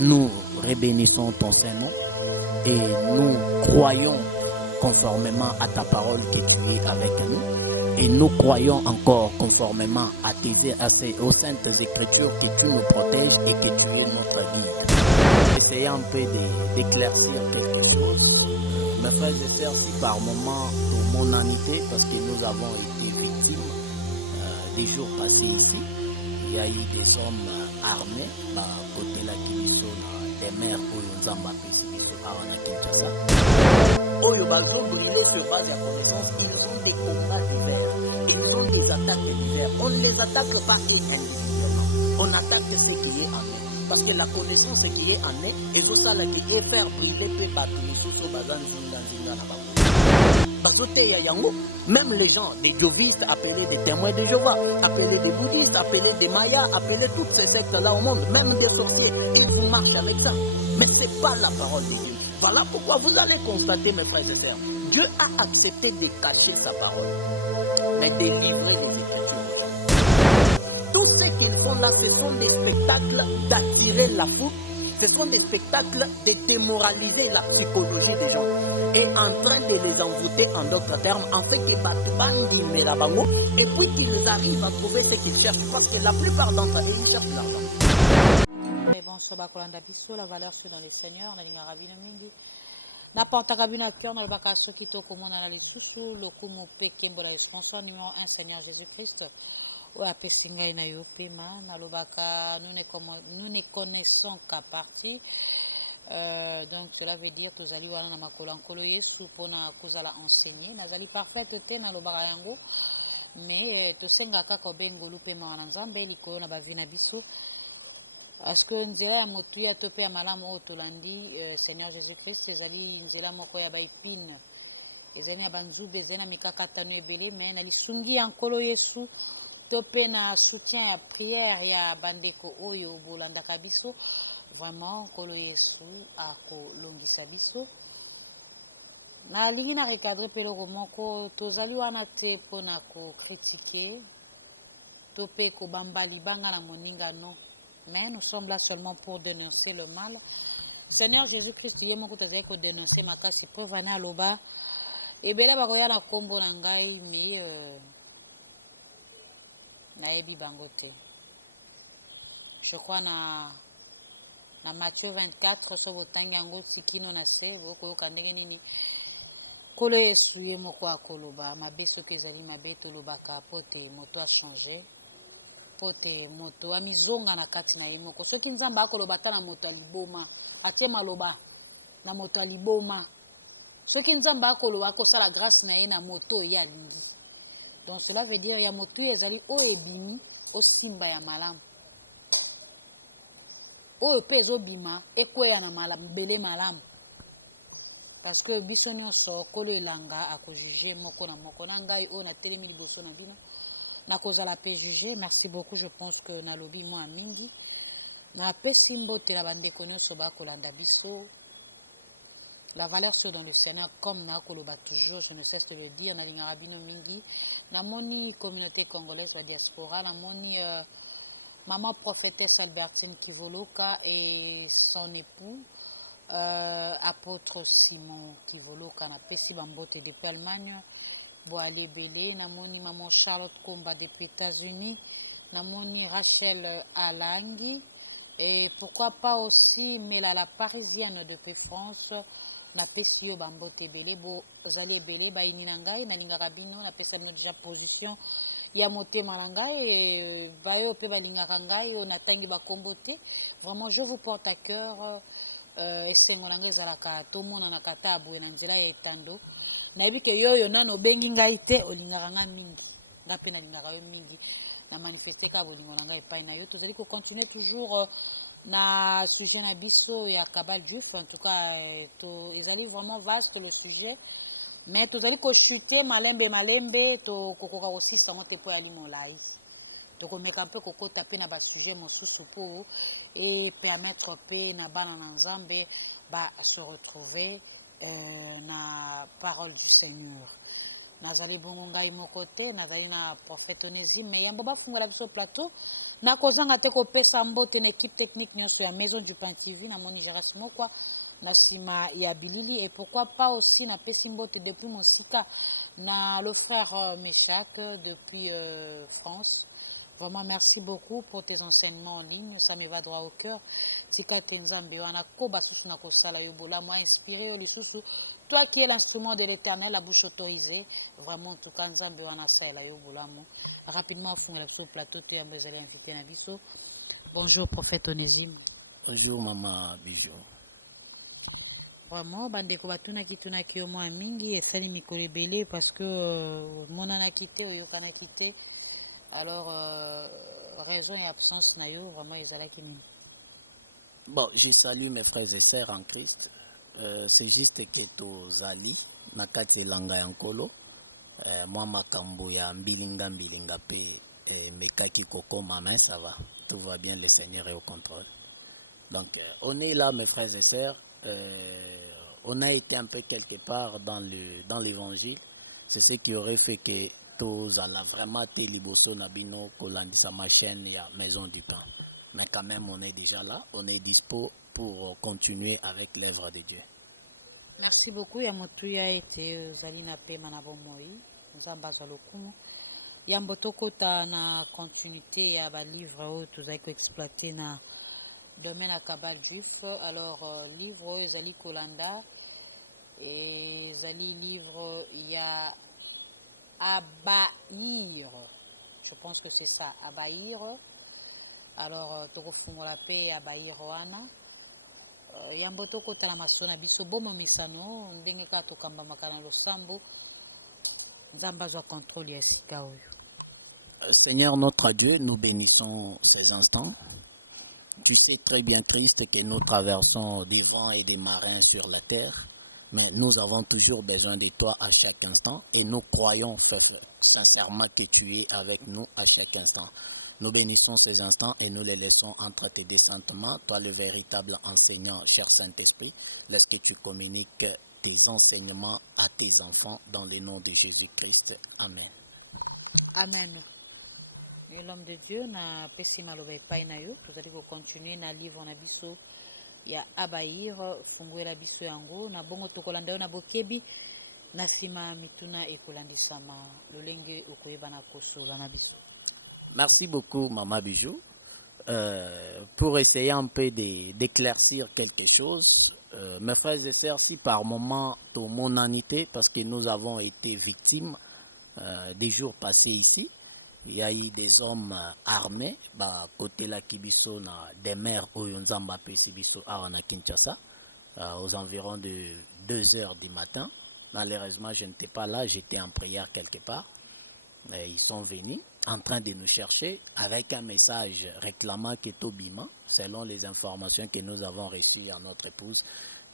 Nous rebénissons ton Saint-Nom et nous croyons conformément à ta parole que tu es avec nous. Et nous croyons encore conformément aux saintes écritures que tu nous protèges et que tu es notre guide. Essayons un peu d'éclaircir quelque chose. Mes frères et sœurs, si par moment de mondanité, parce que nous avons été victimes des jours passés ici, il y a eu des hommes armés par côté la Kibiso, des mères pour nous embaptiser à Kinshasa. Oyo bazo brûlés sur base de connaissance, ils ont des combats divers, ils ont des attaques divers. On ne les attaque pas individuellement, on attaque ce qui est en eux. Parce que la connaissance qui est en eux, et tout ça là qui est faire brûler peut battre tout ce bazan zinga na bango. Parce que même les gens des Jovistes, appelés des témoins de Jéhovah, appelés des bouddhistes, appelés des mayas, appelés toutes ces sectes-là au monde, même des sorciers, ils vous marchent avec ça. Mais ce n'est pas la parole de Dieu. Voilà pourquoi vous allez constater, mes frères et sœurs, Dieu a accepté de cacher sa parole, mais de livrer les Écritures. Tout ce qu'ils font là, ce sont des spectacles d'attirer la foule. Ce sont des spectacles de démoraliser la psychologie des gens et en train de les envoûter en d'autres termes, en fait que Batubandi Merabango, et puis qu'ils arrivent à trouver ce qu'ils cherchent, parce que la plupart d'entre eux, ils cherchent l'argent. Mais bon, la valeur sur dans les seigneurs, dans les Arabines Mingi. N'importe quel cœur dans le bac à ceux qui toquent au monde dans les sous-sous, le coup mon pékin, le sponsor numéro 1, Seigneur Jésus-Christ. Nous ne connaissons qu'à partie. Donc cela veut dire que vous allez voir dans ma colancolo yesu pour nous enseigner. Nous allons parfaire na lobaka yango. Mais to senga kaka bengo lupe ma nzambe liko na bavina biso. Est-ce que nzela ya motu ya tope ya malamu o tolandi Seigneur Jésus-Christ ezali nzela moko ya baipine. Ezali na banzube ezali na mikakatano ebele mais na lisungi ya nkolo yesu. Topé na soutien à prière ya bandeko oyo bolanda kabiso vraiment kolo yesu ako longisa biso na lingi na recadrer peloko moko tozali wana te pona ko critiquer topé ko bamba libanga na moninga non mais nous sommes là seulement pour dénoncer le mal. Seigneur Jésus-Christ ye moko tozali ko dénoncer makasi preuve na loba ebele bakoya na kombo na ngai mais naebi bangote. Je crois na Matthieu 24 so botangi yango tikino na se bokoyoka ndenge nini kolo yesu ye moko akoloba mabe soki ezali mabe tolobaka po te moto a changé po te moto amizonga na kati na ye moko soki nzambe akoloba ata na moto aliboma atie maloba na moto aliboma soki nzambe akoloba akosala grâce na ye na moto ye alingi. Donc cela veut dire ya motu ezali o ebimi o simba ya malamu o pe ezobima ekweya na malamu bele malamu parce que biso nyonso kolo elanga akojuge moko na moko na ngai o na telemi liboso na bino na kozala pe juger. Merci beaucoup. Je pense que na lobi moi mingi na pesi mbote la bandeko nyonso bakolanda biso la valeur sur dans le Seigneur comme na koloba toujours je ne cesse de le dire na lingara bino mingi. La moni communauté congolaise de la diaspora, la moni maman prophétesse Albertine Kivoloka et son époux, apôtre Simon Kivoloka, na pesi bambote depuis Allemagne, Boale Belé, la moni maman Charlotte Komba depuis États-Unis, la moni Rachel Alangi, et pourquoi pas aussi Mela la parisienne depuis France. Na pesi yo bambote ebele bozali ebele bayini na ngai nalingaka bino napesa bino déjà position ya motema na ngai bayo mpe balingaka ngai oyo natangi bakombo te. Vraiment je vous porte à cœur esengo na ngai ezalaka tomonanaka ta aboye na nzela ya etando nayebi ke yo oyo nano obengi ngai te olingaka nga mingi nga mpe nalingaka yo mingi na manifeste ka bolingo na ngai epai na yo tozali kocontinue toujours na sujet na biso ya cabal juif en tout cas ils allaient vraiment vaste le sujet mais tous allez chuter malembe to kokoka aussi ça monte pour aller molai to ko meka un peu koko taper na ba sujet mon sous et permettre pe na bana na nzambe ba se retrouver na parole du Seigneur. Nazali bongo ngai moko te nazali na prophète Onésime mais yambo ba fungola biso plateau na kozanga te kopesa mbote na équipe technique nyonso ya Maison du Pain TV na moni Gérard quoi na sima ya bilili et pourquoi pas aussi na pesi mbote depuis Mosika na le frère Meshak depuis France. Vraiment merci beaucoup pour tes enseignements en ligne, ça me va droit au cœur. Sika Tenzambe wana koba susu na kosala yobola moi inspiré au lisusu. Toi qui es l'instrument de l'Éternel, la bouche autorisée, vraiment en tout cas Nzambe wana sala yobola mo. Rapidement fongela sur plateau tu as besoin d'inviter na biso. Bonjour prophète Onésime. Bonjour maman Bijou. Vraiment bandeko batuna kituna ki au moins mingi esali mikolo ebele parce que monana quitté oyokana quitté. Alors raison et absence na yo vraiment ezalaki nini? Bon, je salue mes frères et sœurs en Christ. C'est juste que tozali na kati elanga ya nkolo moi makambo ya mbilinga pe mekaki kokoma mais ça va, tout va bien, le Seigneur est au contrôle. Donc on est là mes frères et sœurs, on a été un peu quelque part dans l'évangile, c'est ce qui aurait fait que tozala vraiment te liboso na bino kolandisa ma chaîne ya Maison du Pain. Mais quand même, on est déjà là, on est dispo pour continuer avec l'œuvre de Dieu. Merci beaucoup. Yamotuya été Zalina Pema na bomoi, Nzamba Zalokumu. Yambotoko ta na continuité ya ba livre où tu as exploité na domaine à Kabal Juif. Alors livre Zali Kolanda et Zali livre ya Abaïr. Je pense que c'est ça, Abaïr. Alors tokofungola pe Abaïr wana. Yamboto kota la masona biso bomo misano ndenge ka tokamba makana losambo nzamba zwa contrôle ya sika oyo. Seigneur notre Dieu, nous bénissons ces instants. Tu sais très bien Christ que nous traversons des vents et des marins sur la terre, mais nous avons toujours besoin de toi à chaque instant et nous croyons sincèrement que tu es avec nous à chaque instant. Nous bénissons ces instants et nous les laissons entre tes décentements. Toi, le véritable enseignant, cher Saint-Esprit, laisse que tu communiques tes enseignements à tes enfants dans le nom de Jésus-Christ. Amen. Amen. Et l'homme de Dieu na pesi maloba epai na yo. Vous allez continuer na livre na biso ya Abaïr funguela biso yango na bongo tokolanda yo na bokebi na sima mituna ekolandisama lolenge okoyeba na kosola na biso. Merci beaucoup, Maman Bijou. Pour essayer un peu d'éclaircir quelque chose, mes frères et sœurs, si par moment, ton monanité, parce que nous avons été victimes des jours passés ici, il y a eu des hommes armés, côté la Kibiso, des maires au Yonzamba Pesibiso à Kinshasa, aux environs de 2 heures du matin. Malheureusement, je n'étais pas là, j'étais en prière quelque part. Ils sont venus en train de nous chercher avec un message réclamant Ketobima, selon les informations que nous avons reçues à notre épouse.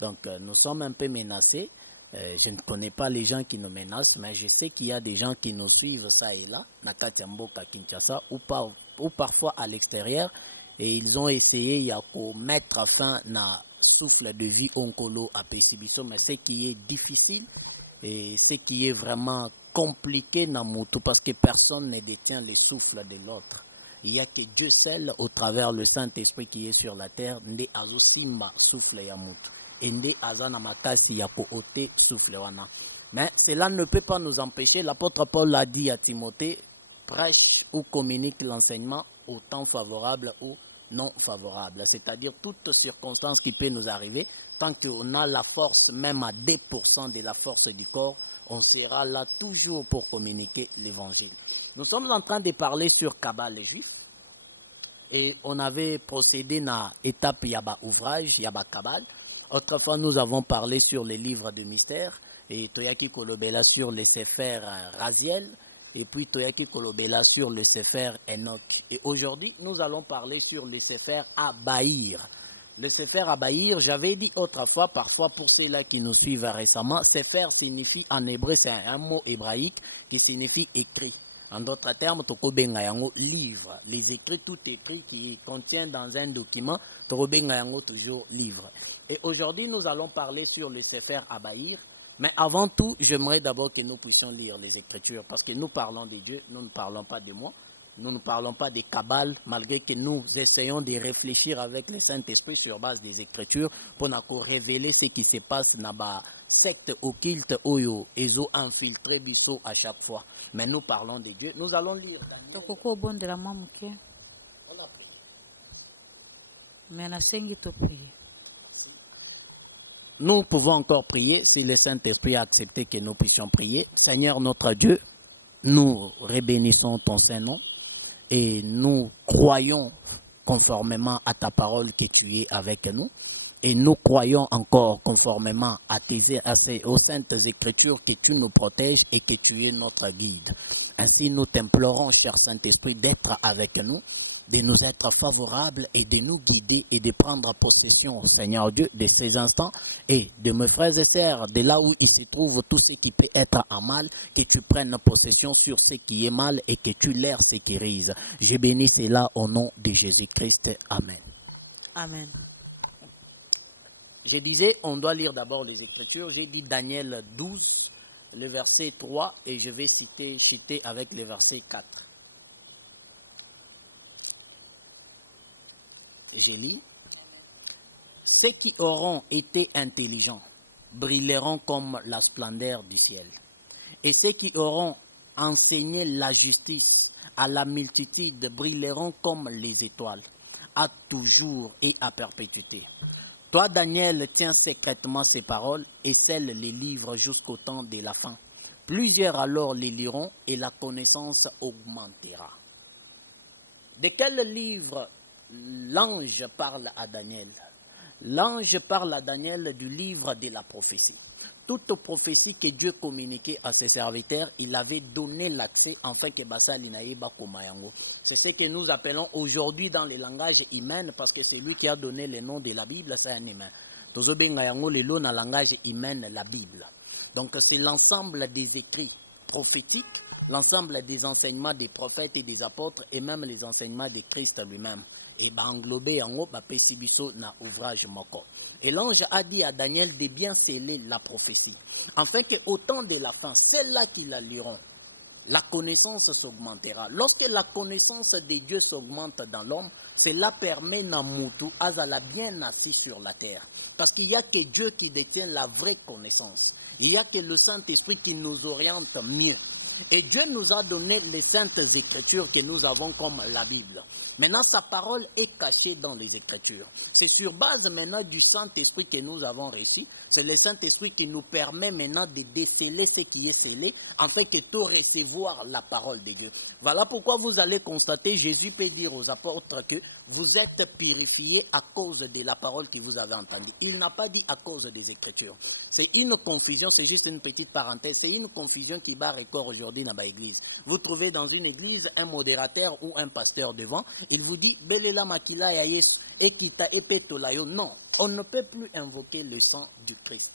Donc nous sommes un peu menacés. Je ne connais pas les gens qui nous menacent, mais je sais qu'il y a des gens qui nous suivent ça et là, Nakatiamboka, Kinshasa, ou parfois à l'extérieur, et ils ont essayé de mettre fin à souffle de vie oncolo à Pesibiso, mais ce qui est difficile et ce qui est vraiment compliqué dans Moutou, parce que personne ne détient le souffle de l'autre. Il n'y a que Dieu seul, au travers le Saint-Esprit qui est sur la terre, Nde Azosimba souffle ya Moutou. Et Nde Azana Makasi Yako Ote souffle wana. Mais cela ne peut pas nous empêcher. L'apôtre Paul l'a dit à Timothée, prêche ou communique l'enseignement au temps favorable ou non favorable. C'est-à-dire toute circonstance qui peut nous arriver, tant qu'on a la force, même à 2% de la force du corps, on sera là toujours pour communiquer l'évangile. Nous sommes en train de parler sur Kabal les Juifs. Et on avait procédé à l'étape Yaba ouvrage, Yaba Kabal. Autrefois, nous avons parlé sur les livres de mystère. Et Toyaki Kolobela sur les Sefer Raziel. Et puis Toyaki Kolobela sur le Sefer Enoch. Et aujourd'hui, nous allons parler sur le Sefer Abaïr. Le Sefer Abaïr, j'avais dit autrefois, parfois pour ceux-là qui nous suivent récemment, Sefer signifie en hébreu, c'est un mot hébraïque qui signifie écrit. En d'autres termes, Tokobenga yango livre. Les écrits, tout écrit qui contient dans un document, Tokobenga yango toujours livre. Et aujourd'hui, nous allons parler sur le Sefer Abaïr. Mais avant tout, j'aimerais d'abord que nous puissions lire les Écritures, parce que nous parlons de Dieu, nous ne parlons pas de moi. Nous ne parlons pas des cabales, malgré que nous essayons de réfléchir avec le Saint-Esprit sur base des Écritures pour nous révéler ce qui se passe dans la secte occulte oyo ezo infiltré biso à chaque fois. Mais nous parlons de Dieu. Nous allons lire. Nous pouvons encore prier si le Saint-Esprit a accepté que nous puissions prier. Seigneur notre Dieu, nous rebénissons ton Saint-Nom et nous croyons conformément à ta parole que tu es avec nous. Et nous croyons encore conformément aux saintes Écritures que tu nous protèges et que tu es notre guide. Ainsi nous t'implorons, cher Saint-Esprit, d'être avec nous, de nous être favorables et de nous guider et de prendre possession, Seigneur Dieu, de ces instants et de mes frères et sœurs, de là où il se trouve tout ce qui peut être en mal, que tu prennes possession sur ce qui est mal et que tu les sécurises. Je bénis cela au nom de Jésus-Christ. Amen. Amen. Je disais, on doit lire d'abord les Écritures. J'ai dit Daniel 12, le verset 3, et je vais citer avec le verset 4. Je lis. Ceux qui auront été intelligents brilleront comme la splendeur du ciel. Et ceux qui auront enseigné la justice à la multitude brilleront comme les étoiles, à toujours et à perpétuité. Toi, Daniel, tiens secrètement ces paroles et scelle les livres jusqu'au temps de la fin. Plusieurs alors les liront et la connaissance augmentera. De quel livre l'ange parle à Daniel? L'ange parle à Daniel du livre de la prophétie. Toute prophétie que Dieu communiquait à ses serviteurs, il avait donné l'accès afin que Basali Naïba Komayango. C'est ce que nous appelons aujourd'hui dans le langage humain, parce que c'est lui qui a donné le nom de la Bible, c'est un humain. Tozobengayango le lot dans le langage humain, la Bible. Donc c'est l'ensemble des écrits prophétiques, l'ensemble des enseignements des prophètes et des apôtres, et même les enseignements de Christ lui-même. Et englobé en haut, pesibiso na ouvrage moko. Et l'ange a dit à Daniel de bien sceller la prophétie, afin qu'au temps de la fin, celles-là qui la liront, la connaissance s'augmentera. Lorsque la connaissance de Dieu s'augmente dans l'homme, cela permet Namutu Azala bien assis sur la terre. Parce qu'il n'y a que Dieu qui détient la vraie connaissance. Il n'y a que le Saint-Esprit qui nous oriente mieux. Et Dieu nous a donné les saintes Écritures que nous avons comme la Bible. Maintenant, sa parole est cachée dans les Écritures. C'est sur base maintenant du Saint-Esprit que nous avons réussi. C'est le Saint-Esprit qui nous permet maintenant de déceler ce qui est scellé, afin que tout recevoir la parole de Dieu. Voilà pourquoi vous allez constater, Jésus peut dire aux apôtres que vous êtes purifiés à cause de la parole que vous avez entendue. Il n'a pas dit à cause des Écritures. C'est une confusion, c'est juste une petite parenthèse, c'est une confusion qui bat record aujourd'hui dans l'église. Vous trouvez dans une église un modérateur ou un pasteur devant, il vous dit, Belela Makila ya Yesu, Ekita Epetolayo. Non, on ne peut plus invoquer le sang du Christ.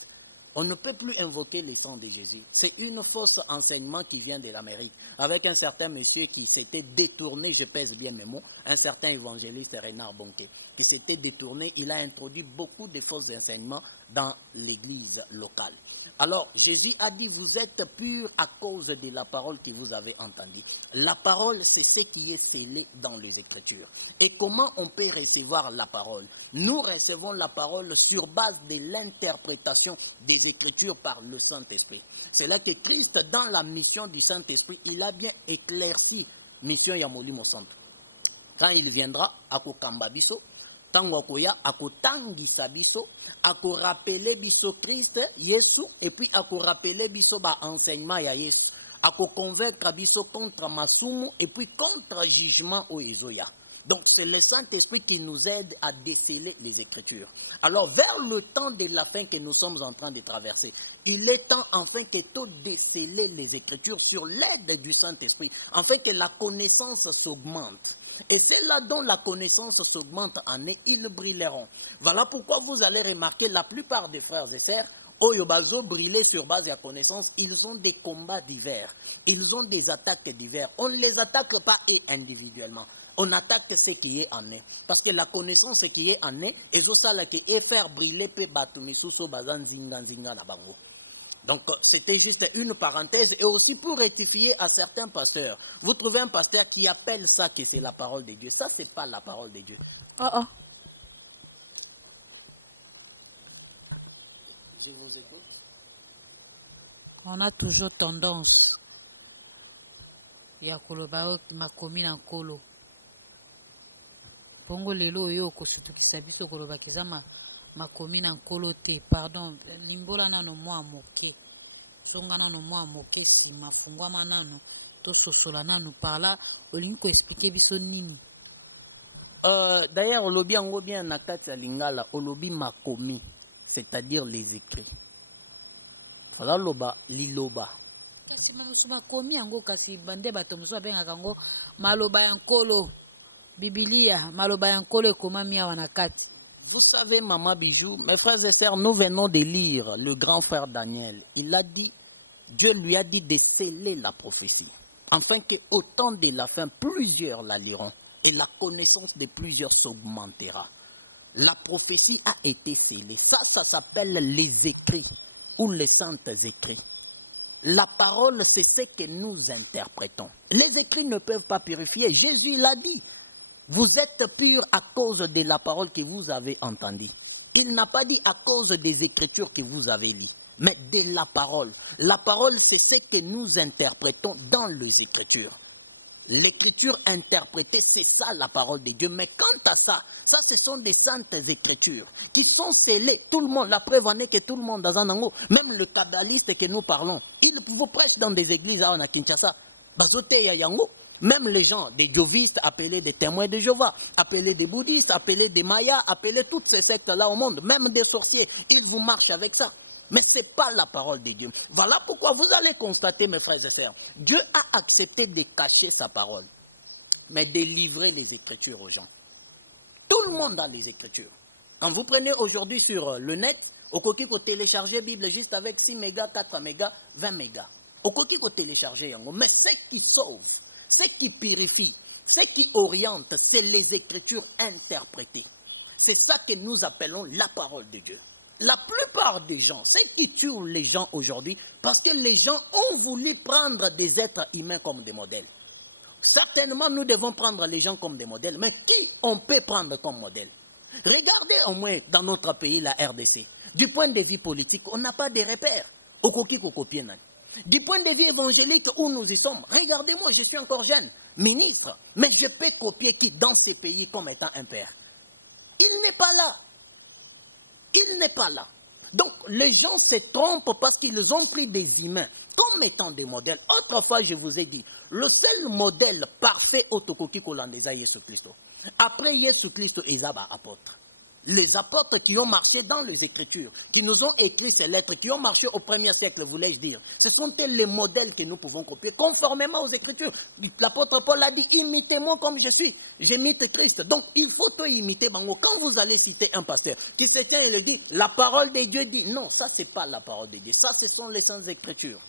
On ne peut plus invoquer le sang de Jésus. C'est une fausse enseignement qui vient de l'Amérique, avec un certain monsieur qui s'était détourné, je pèse bien mes mots, un certain évangéliste Renard Bonquet, qui s'était détourné, il a introduit beaucoup de faux enseignements dans l'église locale. Alors, Jésus a dit, vous êtes purs à cause de la parole que vous avez entendue. La parole, c'est ce qui est scellé dans les Écritures. Et comment on peut recevoir la parole? Nous recevons la parole sur base de l'interprétation des Écritures par le Saint-Esprit. C'est là que Christ, dans la mission du Saint-Esprit, il a bien éclairci mission Yamolimo Centre. Quand il viendra, à Kokamba Biso, Tangokoya, à Kotangisa Biso, à rappeler biso Christ, Yesu, et puis à rappeler biso ba enseignement ya Yesu, à convaincre biso contre Masumu, et puis contre jugement au Ezoya. Donc c'est le Saint-Esprit qui nous aide à déceler les Écritures. Alors vers le temps de la fin que nous sommes en train de traverser, il est temps enfin que tout déceler les Écritures sur l'aide du Saint-Esprit, afin que la connaissance s'augmente. Et c'est là dont la connaissance s'augmente en eux, ils brilleront. Voilà pourquoi vous allez remarquer la plupart des frères et sœurs, Oyobazo briller sur base de la connaissance, ils ont des combats divers, ils ont des attaques divers. On ne les attaque pas individuellement, on attaque ce qui est en eux. Parce que la connaissance qui est en eux, et ça là qui est faire briller pe batumisuso bazan zinga na bango. Donc, c'était juste une parenthèse et aussi pour rectifier à certains pasteurs. Vous trouvez un pasteur qui appelle ça que c'est la parole de Dieu. Ça, c'est pas la parole de Dieu. Je vous écoute. On a toujours tendance ya koloba makomi na nkolo. Pongo lelo yo kosutukisa biso koloba kizama makomi na nkolo te. Pardon, limbola nano mwa moke. Songa nano mwa moke si mafungwama nano to sosola nano par là olingi ko expliquer biso nini. D'ailleurs, olobi ango bien na kati ya lingala, olobi makomi, c'est-à-dire les écrits. Voilà loba liloba. Makomi yango kasi bande bato mosusu abengaka yango maloba ya nkolo. Biblia, maloba ya nkolo ekomami awa na kati. Vous savez, Maman Bijou, mes frères et sœurs, nous venons de lire le grand frère Daniel. Il a dit, Dieu lui a dit de sceller la prophétie, afin qu'au temps de la fin, plusieurs la liront et la connaissance de plusieurs s'augmentera. La prophétie a été scellée. Ça s'appelle les écrits ou les saints écrits. La parole, c'est ce que nous interprétons. Les écrits ne peuvent pas purifier. Jésus l'a dit. Vous êtes purs à cause de la parole que vous avez entendue. Il n'a pas dit à cause des écritures que vous avez lues, mais de la parole. La parole, c'est ce que nous interprétons dans les écritures. L'écriture interprétée, c'est ça la parole de Dieu. Mais quant à ça, ce sont des saintes écritures qui sont scellées. Tout le monde, la preuve en est que tout le monde dans un angle, même le kabbaliste que nous parlons, il vous prêche dans des églises à Kinshasa. Même les gens, des djovistes, appelés des témoins de Jéhovah, appelés des bouddhistes, appelés des mayas, appelés toutes ces sectes-là au monde, même des sorciers, ils vous marchent avec ça. Mais ce n'est pas la parole de Dieu. Voilà pourquoi vous allez constater, mes frères et sœurs, Dieu a accepté de cacher sa parole, mais de livrer les Écritures aux gens. Tout le monde a les Écritures. Quand vous prenez aujourd'hui sur le net, au coquille qu'on télécharger Bible juste avec 6 mégas, 4 mégas, 20 mégas. Au coquille qu'on télécharger, mais ce qui sauve, ce qui purifie, ce qui oriente, c'est les Écritures interprétées. C'est ça que nous appelons la parole de Dieu. La plupart des gens, c'est qui tuent les gens aujourd'hui, parce que les gens ont voulu prendre des êtres humains comme des modèles. Certainement, nous devons prendre les gens comme des modèles, mais qui on peut prendre comme modèle? Regardez au moins dans notre pays, la RDC. Du point de vue politique, on n'a pas de repères. Du point de vue évangélique où nous y sommes, regardez-moi, je suis encore jeune, ministre, mais je peux copier qui dans ces pays comme étant un père? Il n'est pas là. Il n'est pas là. Donc, les gens se trompent parce qu'ils ont pris des humains comme étant des modèles. Autrefois, je vous ai dit, le seul modèle parfait autokoki kolandesa Yesu Christo. Après Yesu Christo, ils ont apôtres. Les apôtres qui ont marché dans les Écritures, qui nous ont écrit ces lettres, qui ont marché au 1er siècle, voulais-je dire. Ce sont les modèles que nous pouvons copier, conformément aux Écritures. L'apôtre Paul a dit, imitez-moi comme je suis. J'imite Christ. Donc, il faut tout imiter. Quand vous allez citer un pasteur qui se tient et le dit, la parole de Dieu dit, non, ça, ce n'est pas la parole de Dieu. Ça, ce sont les saintes Écritures.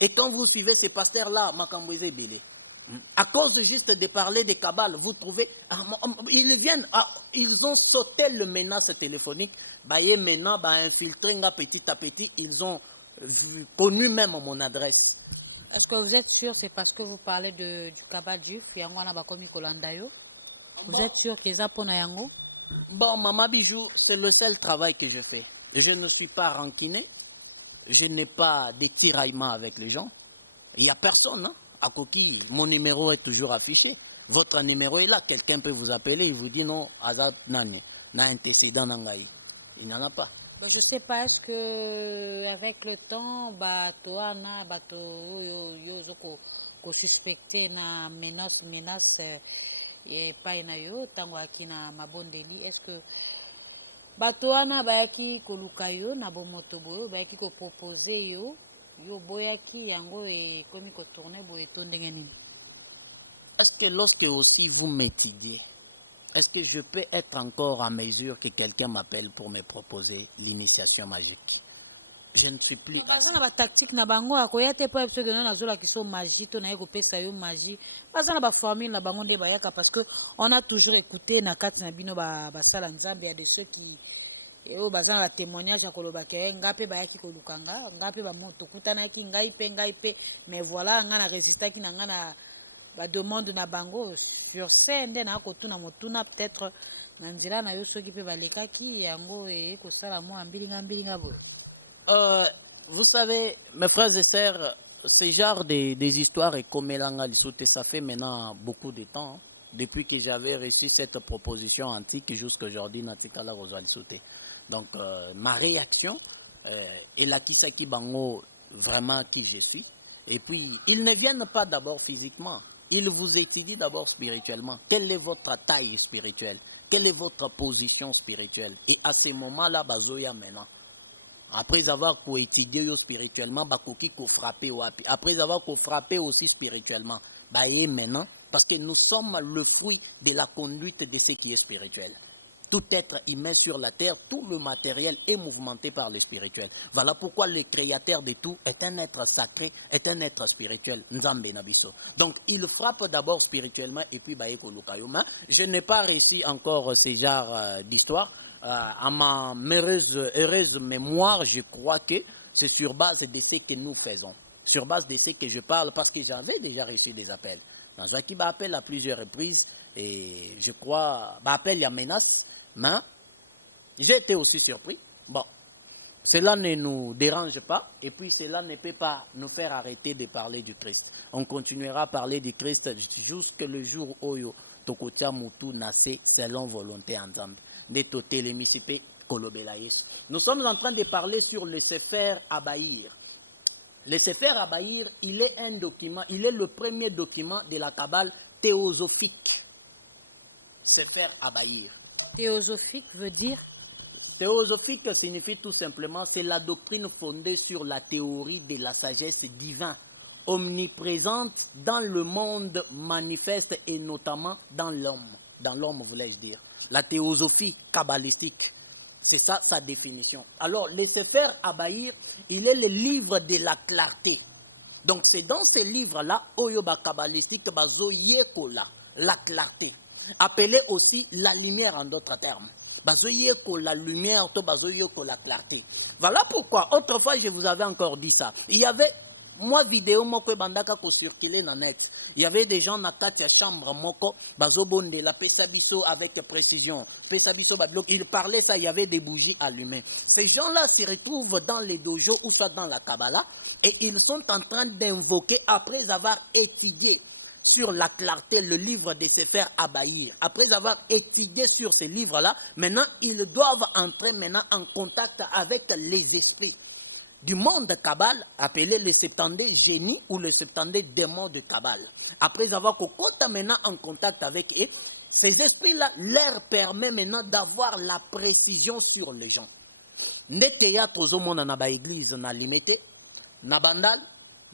Et quand vous suivez ces pasteurs-là, Makambouze Bélé, à cause juste de parler des cabales, vous trouvez, ils viennent, ils ont sauté le menace téléphonique, maintenant, infiltré petit à petit, ils ont connu même mon adresse. Est-ce que vous êtes sûr, c'est parce que vous parlez du cabal juif, vous êtes sûr qu'ils ont pour Nayango? Bon, Maman Bijou, c'est le seul travail que je fais. Je ne suis pas ranquiné, je n'ai pas de tiraillement avec les gens. Il n'y a personne, hein? À Koki, mon numéro est toujours affiché. Votre numéro est là. Quelqu'un peut vous appeler et vous dit non, Azad Nani, n'a antécédent Nangaï. Il n'y en a pas. Donc, je ne sais pas, est-ce que avec le temps, toi, ko suspecté na menace et pas na yo tango akina mabondeli. Est-ce que batoana bayaki koluka yo na bomoto boyo bayaki ko proposer yo boyaki yango e komi ko tourner boye to ndenge nini? Est-ce que lorsque aussi vous m'étudiez, est-ce que je peux être encore à mesure que quelqu'un m'appelle pour me proposer l'initiation magique? Je ne suis plus. Bazana ba tactique na bango akoya te po episode na nazola ki so magie to na yeko pesa yo magie. Bazana ba formule na bango nde bayaka parce que on a toujours écouté na kati na bino ba sala nzambe, il y a de ceux et au bazin la témoignage à kolobake ngape ba yaki kolukanga ngape ba moto kutanaki ngai pe mais voilà ngana résultat ki ngana ba demande na bango sur scène na kotuna motuna peut-être na nzela na yo soki pe balekaki yango e ko sala mo ambilinga bo. Vous savez mes frères et sœurs, ce genre des histoires et comme Elanga Lissoute, ça fait maintenant beaucoup de temps, hein, depuis que j'avais reçu cette proposition antique jusqu'à aujourd'hui, Natikala Rosal Lissoute. Donc, ma réaction est la Kisaki Bango, vraiment qui je suis. Et puis, ils ne viennent pas d'abord physiquement, ils vous étudient d'abord spirituellement. Quelle est votre taille spirituelle? Quelle est votre position spirituelle? Et à ce moment-là, Bazoya maintenant. Après avoir étudié spirituellement, après avoir frappé aussi spirituellement, maintenant, parce que nous sommes le fruit de la conduite de ce qui est spirituel. Tout être humain sur la terre, tout le matériel est mouvementé par le spirituel. Voilà pourquoi le créateur de tout est un être sacré, est un être spirituel. Nzambe Nabiso. Donc il frappe d'abord spirituellement et puis Lukayoma. Je n'ai pas réussi encore ce genre d'histoire. À ma heureuse mémoire, je crois que c'est sur base de ce que nous faisons. Sur base de ce que je parle, parce que j'avais déjà reçu des appels. Dans un qui m'appelle à plusieurs reprises, et je crois, appel il y a menace. Mais j'ai été aussi surpris. Bon, cela ne nous dérange pas et puis cela ne peut pas nous faire arrêter de parler du Christ. On continuera à parler du Christ jusqu'au jour où Tokotia Moutou nassé selon volonté ensemble. Nous sommes en train de parler sur le Sefer Abaïr. Le Sefer Abaïr, il est un document, il est le premier document de la Kabbale théosophique. Sefer Abaïr. Théosophique veut dire? Théosophique signifie tout simplement, c'est la doctrine fondée sur la théorie de la sagesse divine, omniprésente dans le monde manifeste et notamment dans l'homme. Dans l'homme, voulais-je dire. La théosophie kabbalistique, c'est ça sa définition. Alors, le Sefer Abaïr, il est le livre de la clarté. Donc, c'est dans ce livre-là, Oyoba kabbalistique, Bazo Yekola, la clarté. Appelé aussi la lumière en d'autres termes. Bazoyeko la lumière, to bazoyeko la clarté. Voilà pourquoi, autrefois je vous avais encore dit ça. Il y avait, moi vidéo moko bandaka ko circuler dans net. Il y avait des gens dans la chambre moko, bazobonde la pesabiso avec précision. Pesabiso bablok, ils parlaient ça, il y avait des bougies allumées. Ces gens-là se retrouvent dans les dojos ou soit dans la Kabbalah et ils sont en train d'invoquer après avoir étudié sur la clarté, le livre de Sefer Abaïr. Après avoir étudié sur ces livres-là, maintenant, ils doivent entrer maintenant en contact avec les esprits du monde Kabbale, appelés les 70 génies ou les 70 démons de Kabbale. Après avoir côté maintenant en contact avec eux, ces esprits-là leur permettent maintenant d'avoir la précision sur les gens. Ne théâtre aux hommes dans la église n'a limité, n'a bandal,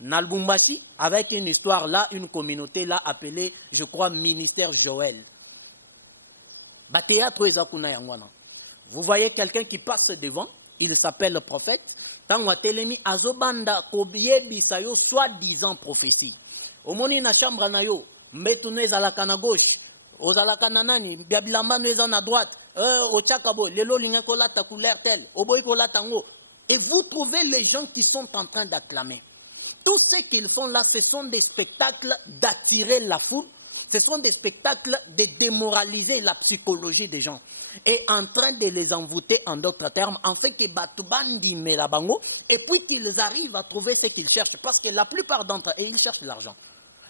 Nalbumbashi, avec une histoire là, une communauté là appelée, je crois, Ministère Joël. Vous voyez quelqu'un qui passe devant, il s'appelle le prophète. Tant telemi azobanda kobiye bisayo soi-disant prophétie. Omoni na chambre na yo, mbetuno ezalaka na gauche, ozalaka na nani, biabilamba no eza na droite, ochakabo, lelo linga kolata couleur tel, oboyi kolata ngo. Et vous trouvez les gens qui sont en train d'acclamer. Tout ce qu'ils font là, ce sont des spectacles d'attirer la foule, ce sont des spectacles de démoraliser la psychologie des gens et en train de les envoûter en d'autres termes, en fait que Batubandi Melabango, et puis qu'ils arrivent à trouver ce qu'ils cherchent, parce que la plupart d'entre eux, ils cherchent l'argent.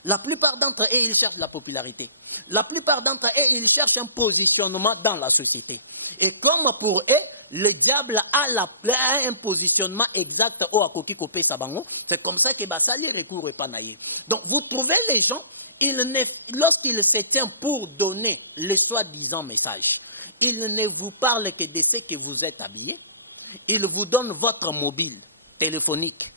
La plupart d'entre eux, ils cherchent la popularité. La plupart d'entre eux, ils cherchent un positionnement dans la société. Et comme pour eux, le diable a un positionnement exact au Akoki Kopé Sabango, c'est comme ça que Basali recourt et Panaï. Donc vous trouvez les gens, lorsqu'ils se tiennent pour donner le soi-disant message, ils ne vous parlent que de ce que vous êtes habillé, ils vous donnent votre mobile téléphonique.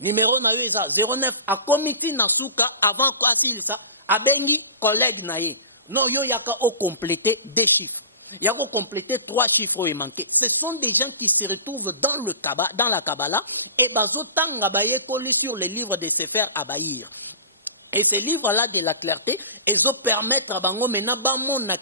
Numéro 09 à comité Nasuka avant quoi s'il ça a bengi collègue naé non yo yaka au compléter des chiffres il y a qu'au compléter 3 chiffres et manqué. Ce sont des gens qui se retrouvent dans la Kabbalah et bazo tanga baye collé sur les livres de Sefer Abaïr. Et ces livres-là de la clarté, ils vont permettre à Bango maintenant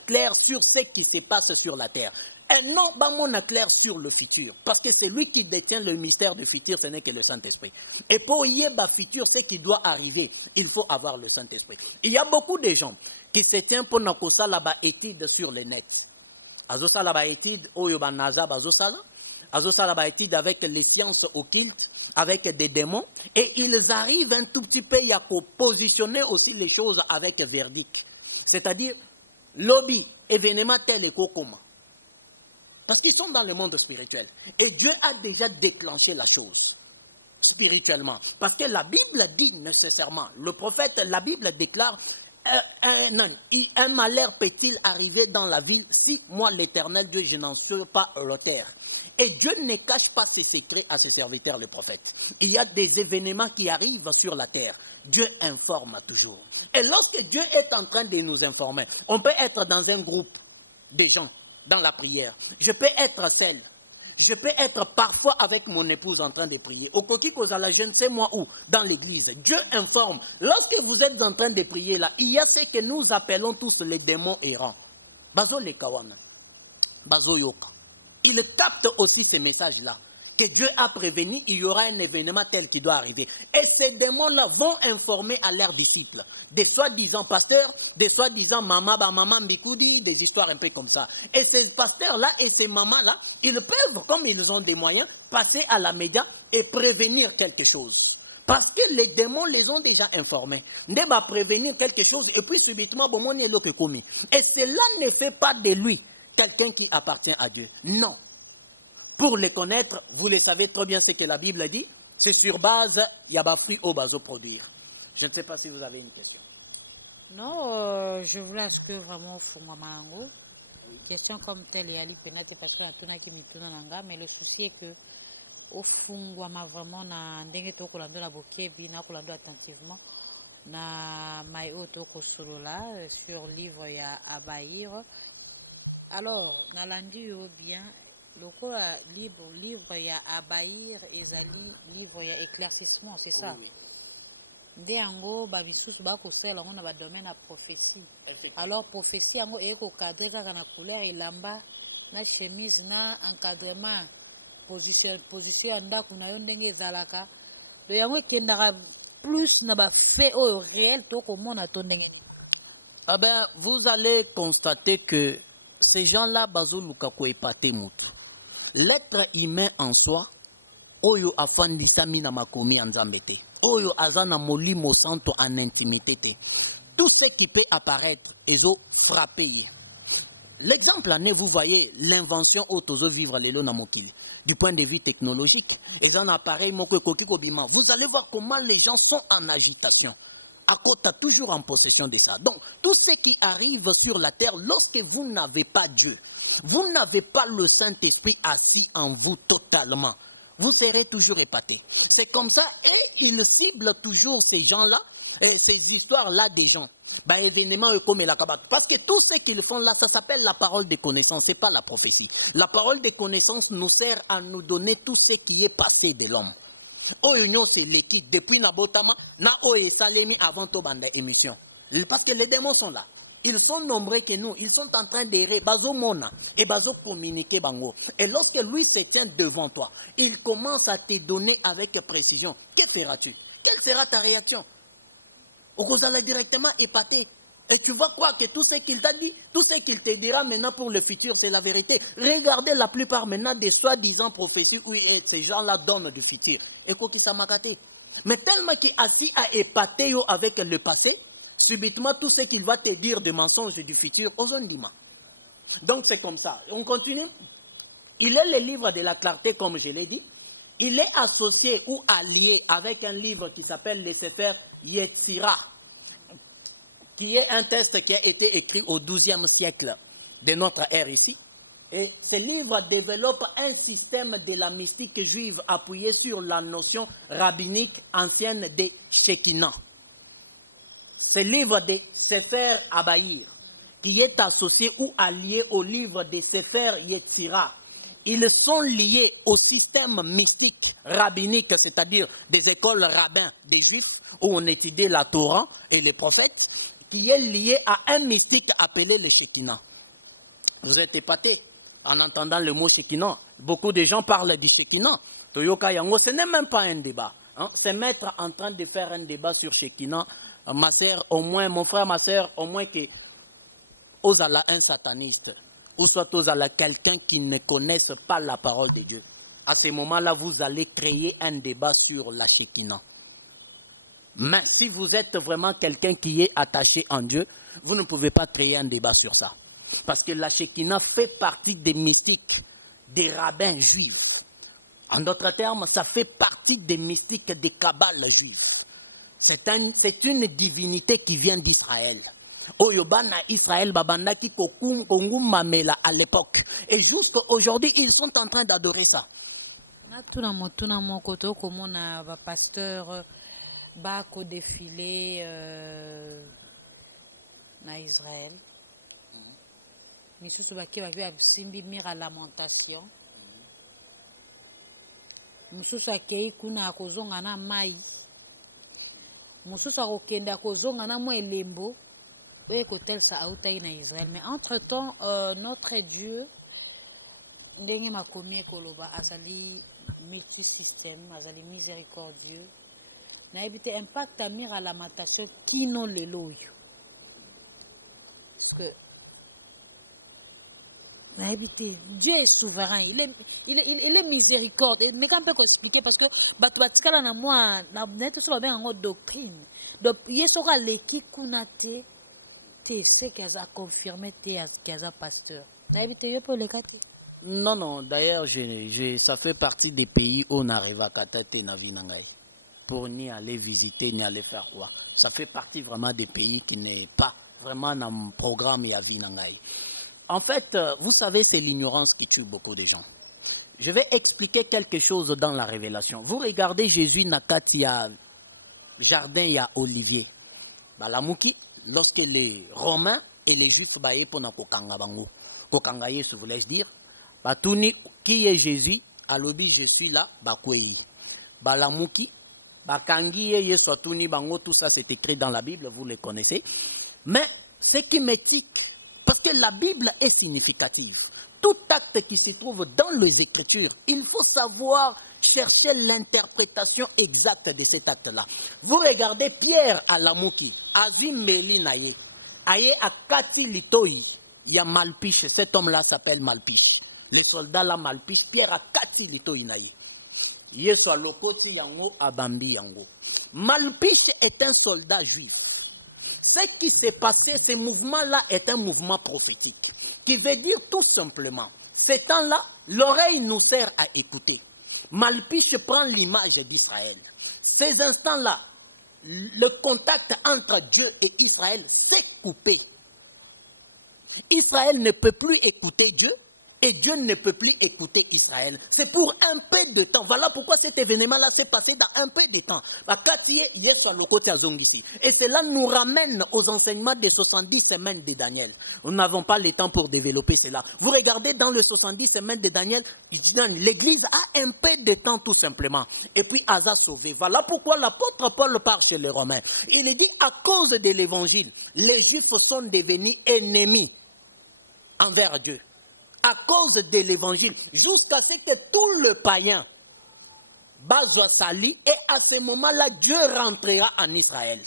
clair sur ce qui se passe sur la terre. Un nom, on est clair sur le futur. Parce que c'est lui qui détient le mystère du futur, ce n'est que le Saint-Esprit. Et pour y avoir le futur, ce qui doit arriver, il faut avoir le Saint-Esprit. Il y a beaucoup de gens qui se tiennent pour nous faire la étude sur le net. Azosa la étude, Oyoba Naza, Azosa la étude avec les sciences occultes, avec des démons. Et ils arrivent un tout petit peu à positionner aussi les choses avec verdict. C'est-à-dire, lobby, événement tel et comment. Parce qu'ils sont dans le monde spirituel. Et Dieu a déjà déclenché la chose spirituellement. Parce que la Bible dit nécessairement, le prophète, la Bible déclare, un malheur peut-il arriver dans la ville si moi, l'Éternel Dieu, je n'en suis pas l'auteur. Et Dieu ne cache pas ses secrets à ses serviteurs, le prophète. Il y a des événements qui arrivent sur la terre. Dieu informe toujours. Et lorsque Dieu est en train de nous informer, on peut être dans un groupe de gens, dans la prière. Je peux être seul. Je peux être parfois avec mon épouse en train de prier. Au Kokikoza, je ne sais moi où, dans l'église. Dieu informe. Lorsque vous êtes en train de prier là, il y a ce que nous appelons tous les démons errants. Bazo le kawana. Bazo yoka. Il capte aussi ces messages-là. Que Dieu a prévenu, il y aura un événement tel qui doit arriver. Et ces démons-là vont informer à leurs disciples. Des soi-disant pasteurs, des soi-disant maman Mbikoudi, des histoires un peu comme ça. Et ces pasteurs-là et ces mamans-là, ils peuvent, comme ils ont des moyens, passer à la média et prévenir quelque chose. Parce que les démons les ont déjà informés. Ne va prévenir quelque chose et puis subitement, bon, est l'autre commis. Et cela ne fait pas de lui quelqu'un qui appartient à Dieu. Non. Pour les connaître, vous le savez très bien ce que la Bible dit, c'est sur base, il y a des fruits au baso produire. Je ne sais pas si vous avez une question. Non, je voulais ce que vraiment Fungwa Malango. Question comme telle et Ali Penate parce que Atuna qui me tourne nanga, mais le souci est que au Fungwa ma vraiment na ndenge to kolando la bokebi na kolando attentivement na maïo to kosolo là sur livre ya Abaïr. Alors, na landi yo bien le livre ya Abaïr ezali livre ya éclaircissement, c'est ça. Nde yango ba bisusu ba kosela ngo na ba domaine ya prophétie. Alors prophétie yango eko cadrer kaka na couleur elamba na chemise na encadrement position ya ndako na yo ndenge ezalaka. Do yango ekendaka plus na ba fait oyo réel to komona to ndenge. Ah ben, vous allez constater que ces gens-là bazo luka ko epate mutu. L'être humain en soi, oyo afandisa mina makomi anzambete. Oyo azana molimo santo en intimité. Tout ce qui peut apparaître est frappé. L'exemple année, vous voyez l'invention autozo vivre les lots namokili. Du point de vue technologique, et un appareil mokokokikobima. Vous allez voir comment les gens sont en agitation. À côté, toujours en possession de ça. Donc, tout ce qui arrive sur la terre, lorsque vous n'avez pas Dieu, vous n'avez pas le Saint-Esprit assis en vous totalement, vous serez toujours épaté. C'est comme ça, et ils ciblent toujours ces gens-là, ces histoires-là des gens. Parce que tout ce qu'ils font là, ça s'appelle la parole de connaissance, ce n'est pas la prophétie. La parole de connaissance nous sert à nous donner tout ce qui est passé de l'homme. Oyo c'est l'équipe depuis Nabotama, na oye salemi avant Tobanda émission. Parce que les démons sont là. Ils sont nombreux que nous. Ils sont en train d'errer. Bazo mona et bazo communiquer bango. Et lorsque lui se tient devant toi, il commence à te donner avec précision. Que feras-tu? Quelle sera ta réaction? Okozala directement épaté. Et tu vas croire que tout ce qu'il t'a dit, tout ce qu'il te dira maintenant pour le futur, c'est la vérité. Regardez la plupart maintenant des soi-disant prophéties où ces gens-là donnent du futur. Et quoi qu'il s'amakate. Mais tellement qu'il est assis à épater avec le passé, subitement tout ce qu'il va te dire de mensonges du futur, osondima. Donc c'est comme ça. On continue. Il est le livre de la clarté, comme je l'ai dit. Il est associé ou allié avec un livre qui s'appelle le Sefer Yetzira, qui est un texte qui a été écrit au XIIe siècle de notre ère ici. Et ce livre développe un système de la mystique juive appuyé sur la notion rabbinique ancienne de Shekinah. Ce livre de Sefer Abaïr, qui est associé ou allié au livre de Sefer Yetzira, ils sont liés au système mystique rabbinique, c'est-à-dire des écoles rabbins des Juifs, où on étudie la Torah et les prophètes, qui est lié à un mystique appelé le Shekinah. Vous êtes épatés. en entendant le mot Shekinah. Beaucoup de gens parlent du Shekinah. Toyoka Yango, ce n'est même pas un débat. Hein. C'est mettre en train de faire un débat sur Shekinah. Ma sœur, au moins, mon frère, ma sœur, au moins que osala un sataniste, ou soit osala quelqu'un qui ne connaisse pas la parole de Dieu. À ce moment-là, vous allez créer un débat sur la Shekinah. Mais si vous êtes vraiment quelqu'un qui est attaché en Dieu, vous ne pouvez pas créer un débat sur ça. Parce que la Shekinah fait partie des mystiques, des rabbins juifs. En d'autres termes, ça fait partie des mystiques des kabbales juifs. C'est une divinité qui vient d'Israël. Oyobana Israël babandaki kokungu mamela à l'époque. Et jusqu'à aujourd'hui, ils sont en train d'adorer ça. Tuna moko to komona ba pasteur ba ko défilé na Israël. Misusu baki simbi mira lamentation. Mususu akei kuna akozonga na mai. Mususu akokenda akozonga na mo elembo. Oui, kotel sa autaï na Israël. Mais entre-temps, notre Dieu, ndenge makomi koloba azali multisystème, azali miséricordieux. Na évité impact amir à la lamentation qui non le loyo. Parce que na évité Dieu est souverain, il est miséricorde. Mais quand on peut expliquer parce que batikala na moi na net so ba en doctrine. Donc yesoka leki kunate c'est qu'elle a confirmé qu'elle a pasteur. Non, d'ailleurs, ça fait partie des pays où on arrive à Katate Navinangai. Pour ni aller visiter, ni aller faire quoi. Ça fait partie vraiment des pays qui n'est pas vraiment dans mon programme Yavinangai. En fait, vous savez, c'est l'ignorance qui tue beaucoup de gens. Je vais expliquer quelque chose dans la révélation. Vous regardez Jésus Nakati, il y a jardin, il y a olivier. Balamuki. Lorsque les Romains et les Juifs baillent pour Nakokanga Bango, Kokanga Yesu voulais-je dire, Batuni, qui est Jésus, alobi je suis là, Bakwei. Balamuki, Bakangi Yesu Atuni Bango, tout ça c'est écrit dans la Bible, vous le connaissez. Mais ce qui m'étique, parce que la Bible est significative. Tout acte qui se trouve dans les Écritures, il faut savoir chercher l'interprétation exacte de cet acte-là. Vous regardez Pierre à Lamuki, Azimeli Naye, Aye Akati Litoi, il y a Malpiche, cet homme-là s'appelle Malpiche. Les soldats là Malpiche, Pierre Akati Litoi Naye. Yesu Alokoti Yango, Abambi Yango. Malpiche est un soldat juif. Ce qui s'est passé, ce mouvement-là est un mouvement prophétique. Qui veut dire tout simplement, ces temps-là, l'oreille nous sert à écouter. Malpiche prend l'image d'Israël. Ces instants-là, le contact entre Dieu et Israël s'est coupé. Israël ne peut plus écouter Dieu et Dieu ne peut plus écouter Israël. C'est pour un peu de temps. Voilà pourquoi cet événement-là s'est passé dans un peu de temps. Et cela nous ramène aux enseignements des 70 semaines de Daniel. Nous n'avons pas le temps pour développer cela. Vous regardez dans les 70 semaines de Daniel, l'Église a un peu de temps tout simplement. Et puis Asa sauvé. Voilà pourquoi l'apôtre Paul part chez les Romains. Il dit à cause de l'Évangile, les Juifs sont devenus ennemis envers Dieu. À cause de l'évangile, jusqu'à ce que tout le païen soit sali, et à ce moment-là, Dieu rentrera en Israël.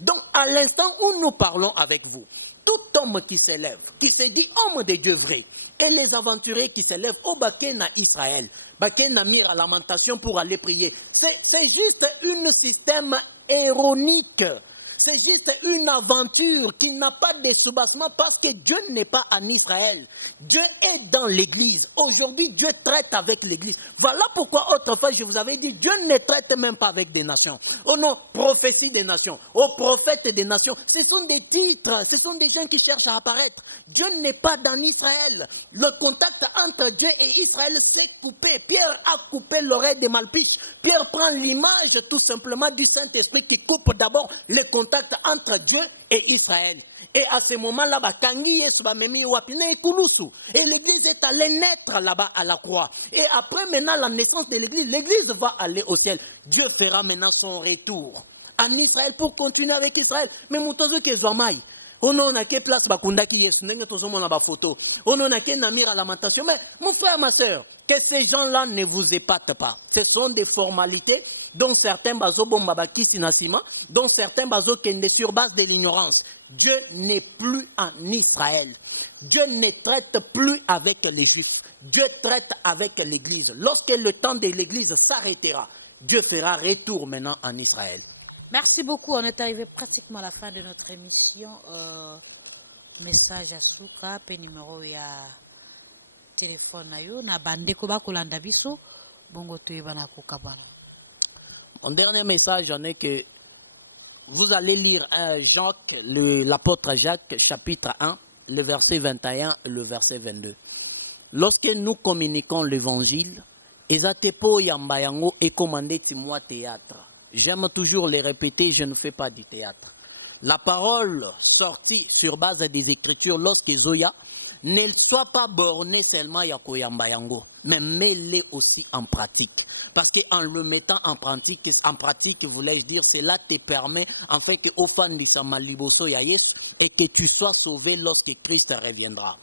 Donc, à l'instant où nous parlons avec vous, tout homme qui s'élève, qui se dit homme de Dieu vrai, et les aventuriers qui s'élèvent au Bakena Israël, Bakena mire à lamentation pour aller prier, c'est juste un système ironique. C'est juste une aventure qui n'a pas de soubassement parce que Dieu n'est pas en Israël. Dieu est dans l'église. Aujourd'hui, Dieu traite avec l'église. Voilà pourquoi autrefois je vous avais dit, Dieu ne traite même pas avec des nations. Oh non, prophétie des nations. Oh, prophète des nations. Ce sont des titres. Ce sont des gens qui cherchent à apparaître. Dieu n'est pas dans Israël. Le contact entre Dieu et Israël s'est coupé. Pierre a coupé l'oreille de Malpiche. Pierre prend l'image tout simplement du Saint-Esprit qui coupe d'abord le contact entre Dieu et Israël. Et à ce moment-là, et l'église est allée naître là-bas à la croix. Et après maintenant la naissance de l'église va aller au ciel. Dieu fera maintenant son retour en Israël pour continuer avec Israël. Mais Moutozo Kezwamai, On a quelle place bakundaki yesu ndenge tozomona ba photo. On a quelle namir à lamentation. Mais mon frère, ma soeur, que ces gens-là ne vous épatent pas. Ce sont des formalités dont certains bazo bombabaki sinasima, dont certains bazo kende sur base de l'ignorance. Dieu n'est plus en Israël. Dieu ne traite plus avec les Juifs. Dieu traite avec l'Église. Lorsque le temps de l'Église s'arrêtera, Dieu fera retour maintenant en Israël. Merci beaucoup. On est arrivé pratiquement à la fin de notre émission. Message à Souka, pe numéro ya téléphone na yo na bandeko ba kolanda biso bongo toyebana ko kabana. Mon dernier message en est que vous allez lire l'apôtre Jacques, chapitre 1, le verset 21 et le verset 22. Lorsque nous communiquons l'évangile, Ezatepo Yambayango est commandé moi théâtre. J'aime toujours les répéter, je ne fais pas du théâtre. La parole sortie sur base des Écritures lorsque Zoya ne soit pas bornée seulement à Koyambayango, mais mets-les aussi en pratique. Parce qu'en le mettant en pratique, voulais-je dire, cela te permet en fait que au fan de Samaliboso Yaïs et que tu sois sauvé lorsque Christ reviendra.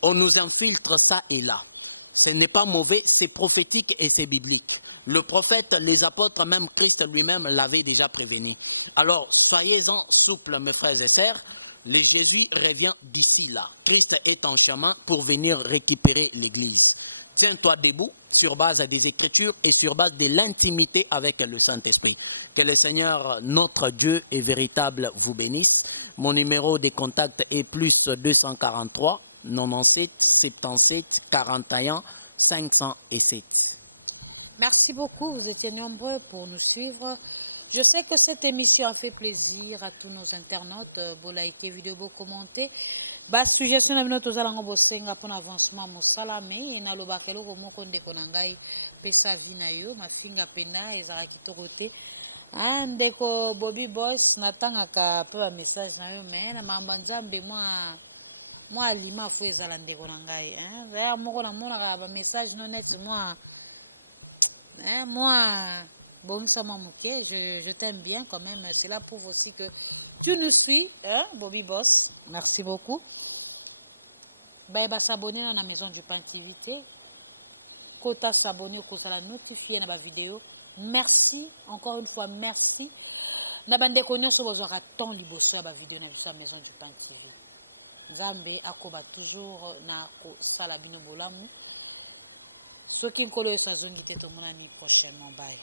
On nous infiltre ça et là. Ce n'est pas mauvais, c'est prophétique et c'est biblique. Le prophète, les apôtres, même Christ lui-même l'avait déjà prévenu. Alors, soyez-en souples, mes frères et sœurs. Le Jésus revient d'ici là. Christ est en chemin pour venir récupérer l'Église. Tiens-toi debout sur base des Écritures et sur base de l'intimité avec le Saint-Esprit. Que le Seigneur, notre Dieu et véritable, vous bénisse. Mon numéro de contact est plus 243 97 77 41 507. Merci beaucoup, vous étiez nombreux pour nous suivre. Je sais que cette émission a fait plaisir à tous nos internautes. Vous likez vidéo, vous commentez. Bas suggestion na binoto zala ngo bosenga pona avancement mosala me na lobakelo ko moko ndeko na ngai pesa vina yo mafinga pena ezara kitoko te ndeko Bobby Boss natangaka pe ba message na yo me na mamba nzambe moi alima fo ezala ndeko na ngai ya moko na mona ka ba message non net moi bon ça m'a moqué, je t'aime bien quand même, cela prouve aussi que tu nous suis, Bobby Boss. Merci beaucoup. Bah s'abonner dans la maison du Pan TV. Kota s'abonner au la notifier dans la vidéo. Merci, encore une fois, merci. Na bande konyo so bozora ton liboso ya ba vidéo na biso la maison du Pan TV. Nzambe akoba toujours na ko sala bino bolamu. Ceux qui me connaissent, ça zone de prochainement. Bye.